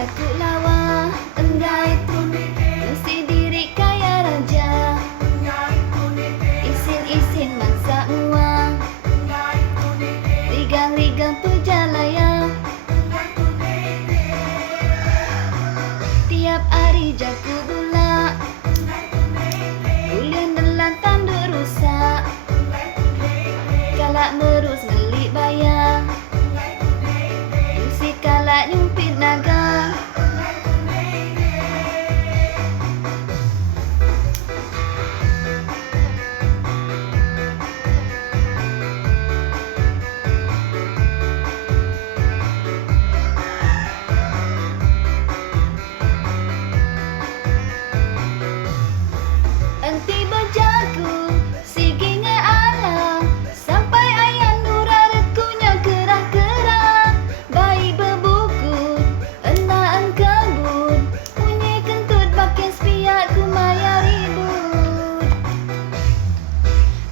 jaku lawa, enggai mesti diri kaya raja, isin-isin mangsa uang, rigang-rigang pejalaya. Tiap hari jaku bula, ulian nelan tanduk rusak, kalak merus ngelik bayar, musik kalak nyumpit naga. Enti berjagu, sigi ngai alang, sampai ayah nura rekunya kerah-kerah. Bayi berbukut, enaan kebun, bunyi kentut bakin sepiak ku maya ribut.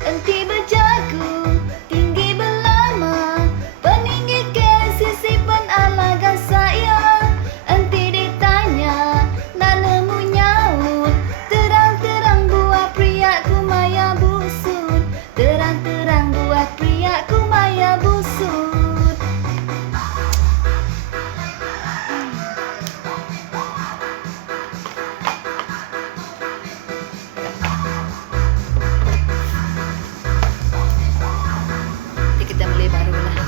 Enti berjagu, tinggi berlama, peninggi ke sisi pen alaga saya. Enti ditanya, nak nemu nyaut, terang-terang buat pria ku maya busut, terang-terang buat pria ku maya busut. Nanti kita mulai baru lah.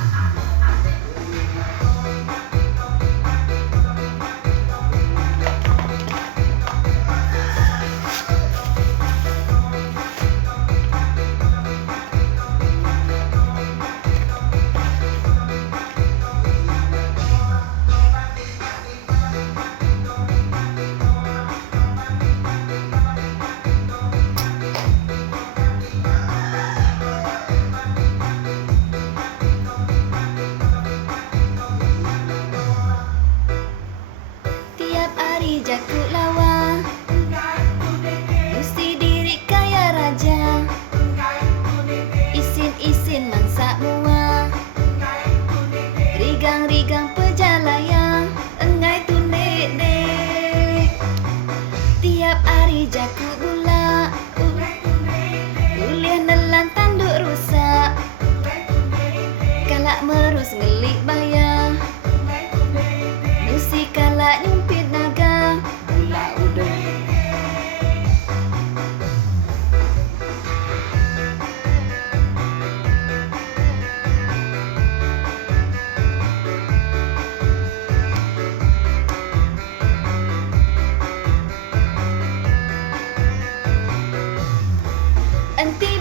Tiap hari jaku lawa, mesti diri kaya raja, isin-isin mangsa mua, rigang-rigang pejalaya, enggai tunek-nek. Tiap hari jaku bula, ulian nelan tanduk rusak, kalak merus ngelik bayar, musik kalak nyumpit naga. Gula udah. Enti